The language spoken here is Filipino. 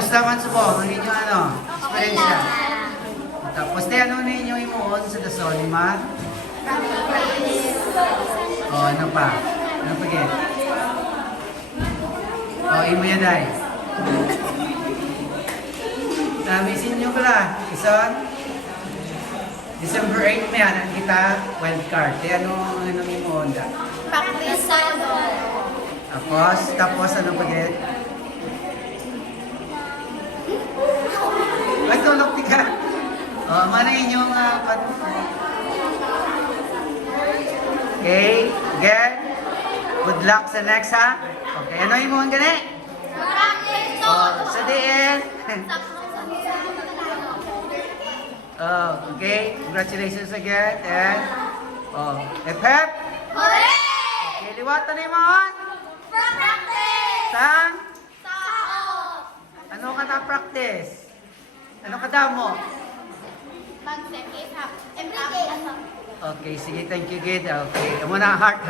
Kamusta man subong? Ang inyong ano? Experience. Tapos di ano na inyong imuon sa dason, ma? Oh, ano pa? Ano pa gid? Oh, imo yan ay. Namisin nyo pala. Ison? December 8 na yan. Ang kita wildcard. Eh, anong imo onda? Pakrisado. Tapos ano pa gid? Ay, tulog di ka. Oh, mana inyong Okay, again. Good luck sa next ha. Okay, ano imo ang gani? Oh, sa diin. Oh, okay, congratulations again. And, oh, pep. Okay, liwatan ni mo. Sang? Ano ka na-practice? Ano ka daw mo? Okay, sige, thank you, Gid. Okay, muna, heart.